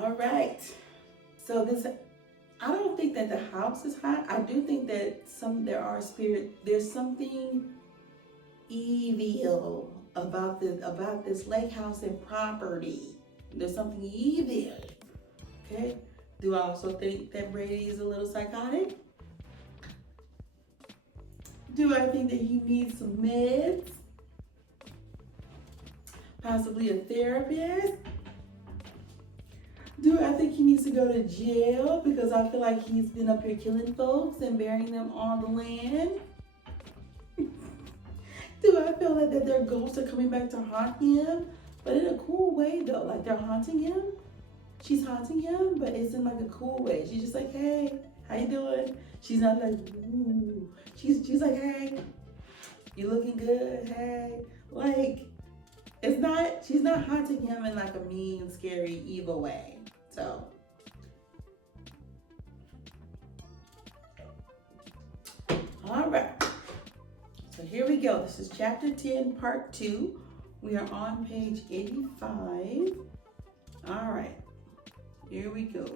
All right. So I don't think that the house is hot. I do think that there's something evil about this lake house and property. There's something evil. Okay. Do I also think that Brady is a little psychotic? Do I think that he needs some meds? Possibly a therapist? Do I think he needs to go to jail because I feel like he's been up here killing folks and burying them on the land? Do I feel like that their ghosts are coming back to haunt him? But in a cool way though, like they're haunting him. She's haunting him, but it's in like a cool way. She's just like, hey, how you doing? She's not like, ooh. She's like, hey, you looking good, hey. Like, she's not haunting him in like a mean, scary, evil way. So, all right. So here we go. This is chapter 10, part 2. We are on page 85. All right. Here we go.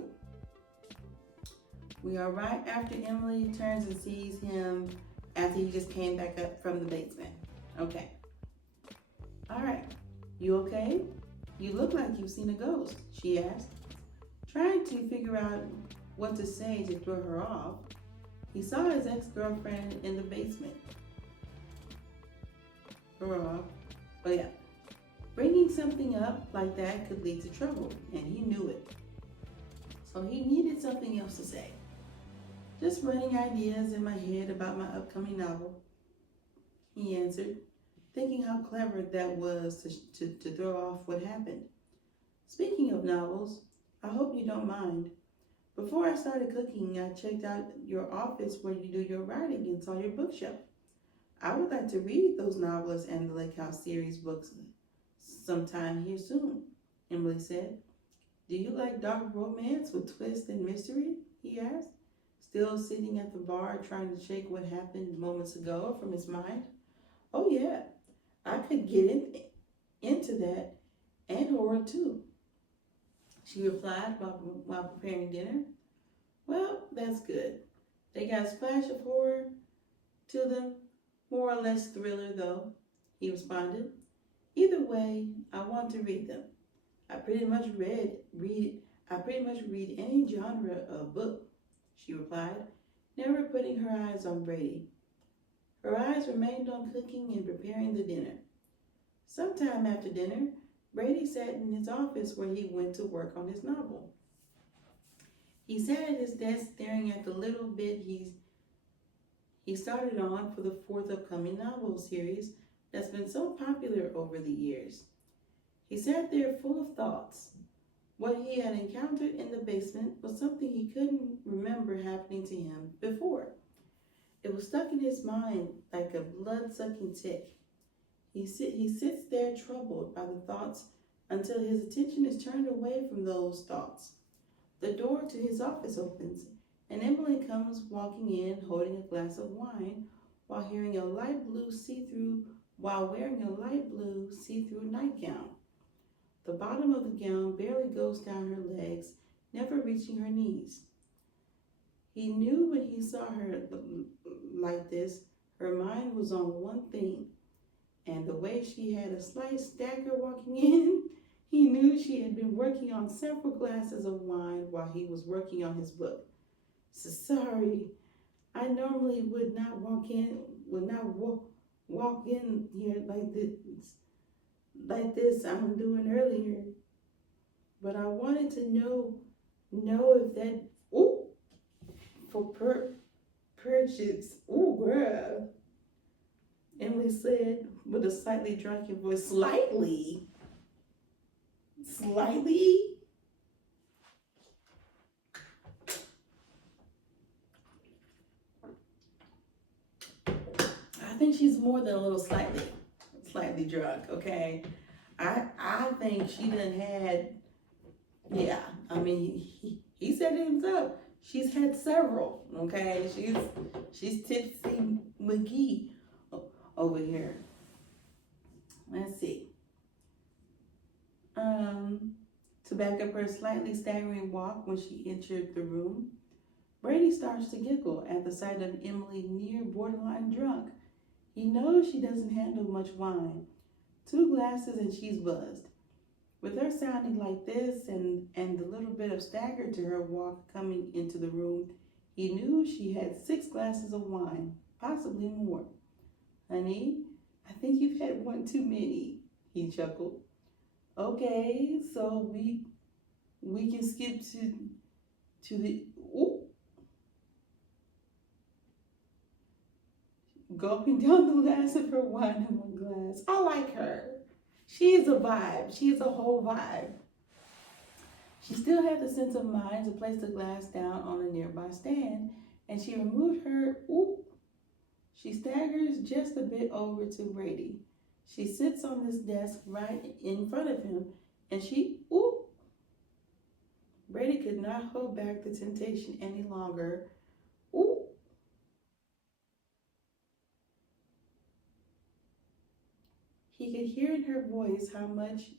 We are right after Emily turns and sees him after he just came back up from the basement. Okay. All right. You okay? You look like you've seen a ghost, she asked, trying to figure out what to say to throw her off. He saw his ex-girlfriend in the basement. Oh yeah. Bringing something up like that could lead to trouble, and he knew it. So he needed something else to say. Just running ideas in my head about my upcoming novel, he answered, thinking how clever that was to throw off what happened. Speaking of novels, I hope you don't mind. Before I started cooking, I checked out your office where you do your writing and saw your bookshelf. I would like to read those novels and the Lake House series books sometime here soon, Emily said. Do you like dark romance with twist and mystery? He asked, still sitting at the bar trying to shake what happened moments ago from his mind. Oh yeah, I could get into that, and horror too, she replied while preparing dinner. Well, that's good. They got a splash of horror to them, more or less thriller though, he responded. Either way, I want to read them. I pretty much read any genre of book, she replied, never putting her eyes on Brady. Her eyes remained on cooking and preparing the dinner. Sometime after dinner, Brady sat in his office where he went to work on his novel. He sat at his desk staring at the little bit he started on for the 4th upcoming novel series that's been so popular over the years. He sat there full of thoughts. What he had encountered in the basement was something he couldn't remember happening to him before. It was stuck in his mind like a blood-sucking tick. He sits there troubled by the thoughts until his attention is turned away from those thoughts. The door to his office opens, and Emily comes walking in holding a glass of wine while wearing a light blue see-through nightgown. The bottom of the gown barely goes down her legs, never reaching her knees. He knew when he saw her like this, her mind was on one thing, and the way she had a slight stagger walking in, he knew she had been working on several glasses of wine while he was working on his book. Sorry, I normally would not walk in here like this I'm doing earlier. But I wanted to know if that, for purchase, girl, Emily said with a slightly drunken voice. Slightly? I think she's more than a little slightly drunk, okay? I think she done had, yeah, I mean, he said it himself. She's had several, okay? She's tipsy McGee over here. Let's see. To back up her slightly staggering walk when she entered the room, Brady starts to giggle at the sight of Emily near borderline drunk. He knows she doesn't handle much wine. 2 glasses and she's buzzed. With her sounding like this and the little bit of stagger to her walk coming into the room, he knew she had 6 glasses of wine, possibly more. Honey, I think you've had one too many, he chuckled. Okay, so we can skip to the ooh, gulping down the last of her wine in one glass. I like her. She is a vibe. She is a whole vibe. She still had the sense of mind to place the glass down on a nearby stand, and she removed her. Ooh. She staggers just a bit over to Brady. She sits on this desk right in front of him, and she, ooh. Brady could not hold back the temptation any longer. Ooh. He could hear in her voice how much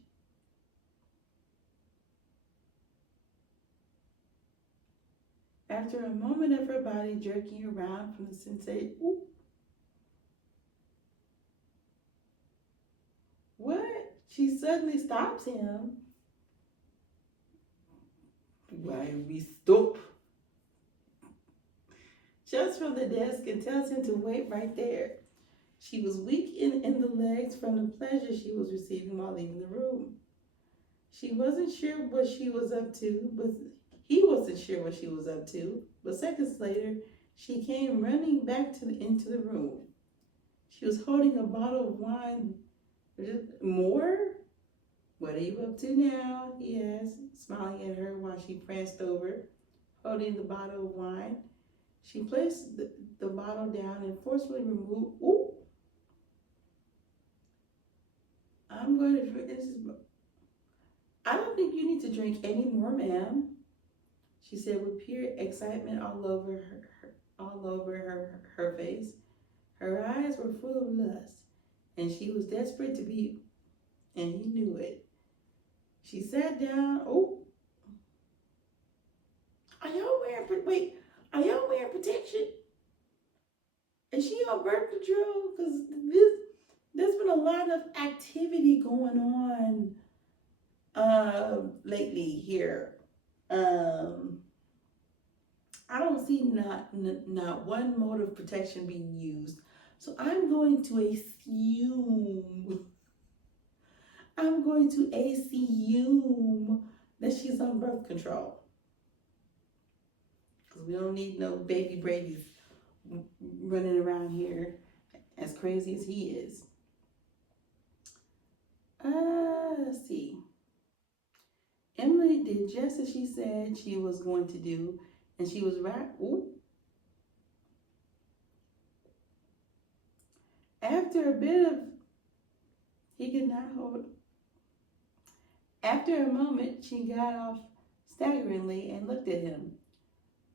after a moment of her body jerking around from the sensation. Ooh. What? She suddenly stops him. Why we stop? Just from the desk and tells him to wait right there. She was weak in the legs from the pleasure she was receiving while leaving the room. She wasn't sure what she was up to, but he wasn't sure what she was up to. But seconds later, she came running back into the room. She was holding a bottle of wine. More? What are you up to now? He asked, smiling at her while she pranced over, holding the bottle of wine. She placed the bottle down and forcefully removed. Ooh! I'm going to drink this. I don't think you need to drink any more, ma'am, she said with pure excitement all over her face. Her eyes were full of lust, and she was desperate to be, and he knew it. She sat down. Oh, are y'all wearing protection? Is she on birth control? Because there's been a lot of activity going on lately here. I don't see not one mode of protection being used. So I'm going to assume that she's on birth control. Because we don't need no baby Brady's running around here as crazy as he is. Let's see. Emily did just as she said she was going to do, and she was right. Ooh. After a bit of, he could not hold. After a moment, she got off staggeringly and looked at him.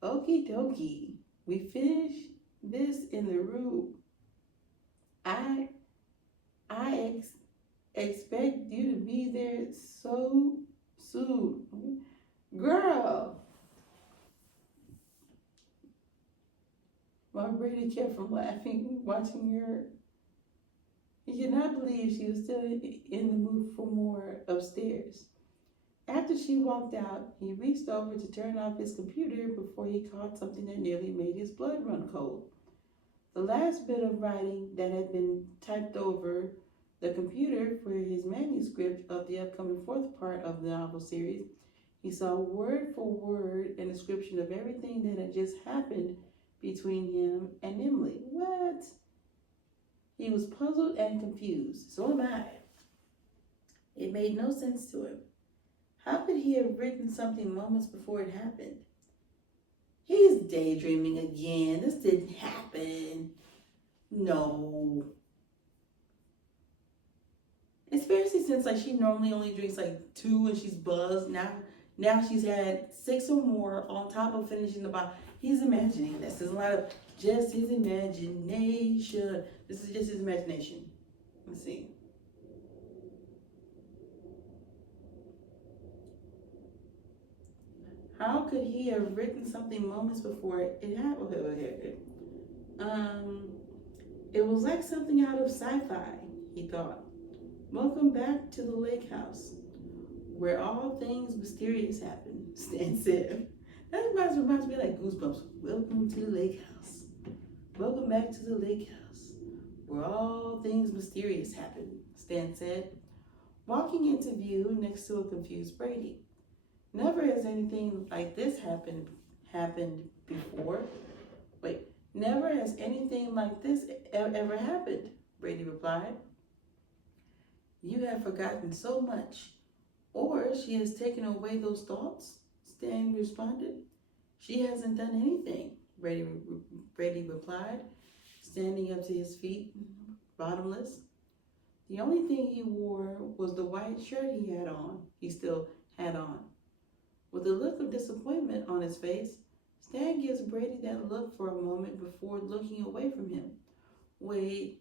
Okie dokie, we finished this in the room. I expect you to be there so soon. Girl. While Brady kept from laughing, watching her. He could not believe she was still in the mood for more upstairs. After she walked out, he reached over to turn off his computer before he caught something that nearly made his blood run cold. The last bit of writing that had been typed over the computer for his manuscript of the upcoming 4th part of the novel series, he saw word for word a description of everything that had just happened between him and Emily. What? He was puzzled and confused. So am I. It made no sense to him. How could he have written something moments before it happened? He's daydreaming again. This didn't happen. No. Especially since she normally only drinks 2 and she's buzzed. Now she's had 6 or more on top of finishing the bottle. He's imagining this. There's a lot of just his imagination. This is just his imagination. Let's see. How could he have written something moments before it happened? Okay. It was like something out of sci-fi, he thought. Welcome back to the lake house, where all things mysterious happen, Stan said. That reminds me like Goosebumps. Welcome to the lake house. Welcome back to the lake house, where all things mysterious happen, Stan said, walking into view next to a confused Brady. Never has anything like this happened before. Wait, never has anything like this ever happened, Brady replied. You have forgotten so much. Or she has taken away those thoughts, Stan responded. She hasn't done anything, Brady replied, standing up to his feet, bottomless. The only thing he wore was the white shirt he still had on. With a look of disappointment on his face, Stan gives Brady that look for a moment before looking away from him. Wait.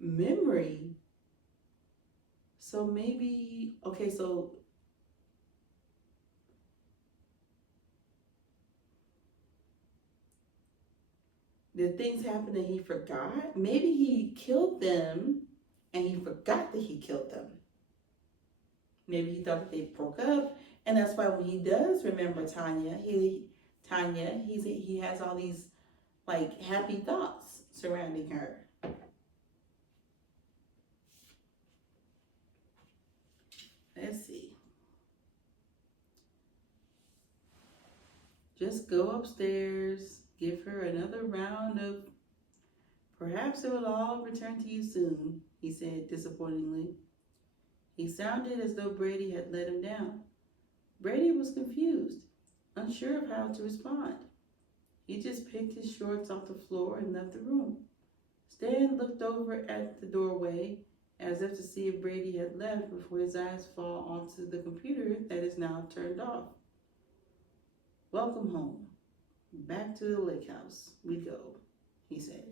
Memory? So maybe, okay, so did things happen that he forgot? Maybe he killed them and he forgot that he killed them. Maybe he thought that they broke up, and that's why when he does remember Tanya, he has all these like happy thoughts surrounding her. Let's see. Just go upstairs, give her another round of, perhaps it will all return to you soon, he said disappointingly. He sounded as though Brady had let him down. Brady was confused, unsure of how to respond. He just picked his shorts off the floor and left the room. Stan looked over at the doorway as if to see if Brady had left before his eyes fall onto the computer that is now turned off. Welcome home. Back to the lake house we go, he said.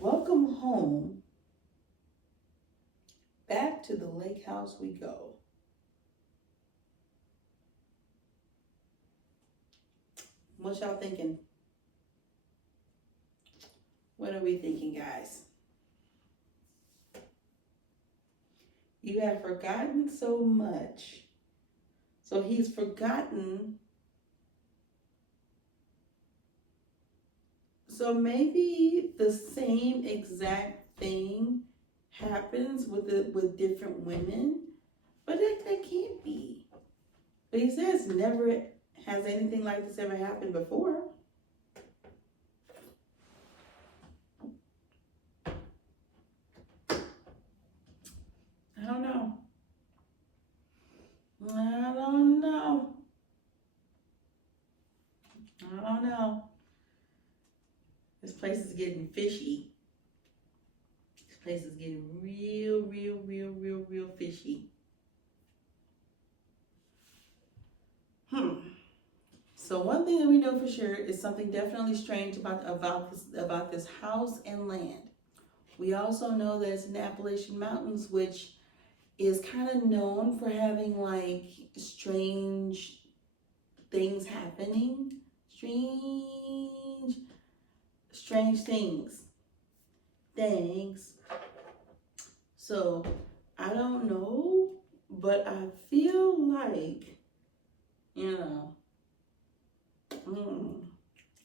Welcome home. Back to the lake house we go. What y'all thinking? What are we thinking, guys? You have forgotten so much. So he's forgotten. So maybe the same exact thing happens with different women, but that can't be. But he says never has anything like this ever happened before. I don't know. This place is getting fishy. This place is getting real fishy. So one thing that we know for sure is something definitely strange about this house and land. We also know that it's in the Appalachian Mountains, which is kind of known for having like strange things happening. Strange things. So I don't know, but I feel like,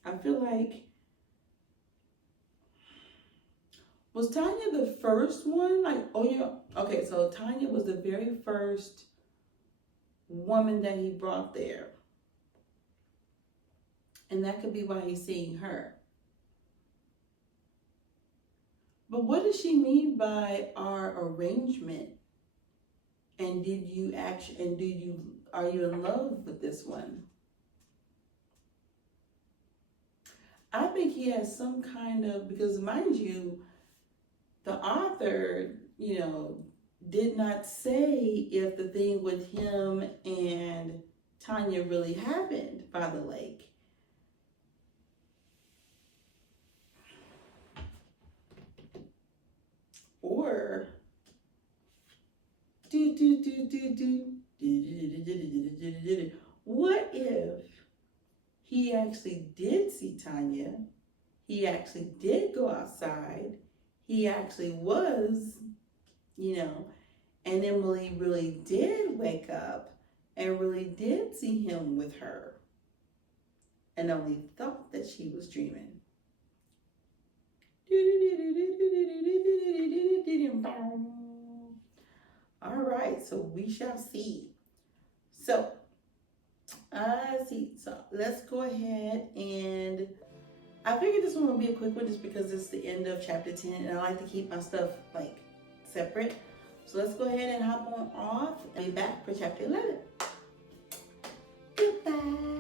I feel like, was Tanya the first one? Okay, so Tanya was the very first woman that he brought there. And that could be why he's seeing her. But what does she mean by our arrangement? And are you in love with this one? I think he has some kind of, because mind you, the author, did not say if the thing with him and Tanya really happened by the lake. Or What if he actually did see Tanya? He actually did go outside. He actually was, you know, and Emily really did wake up and really did see him with her and only thought that she was dreaming. All right, so we shall see. So, see. So let's go ahead and I figured this one would be a quick one just because it's the end of chapter 10 and I like to keep my stuff like separate. So let's go ahead and hop on off and be back for chapter 11. Goodbye.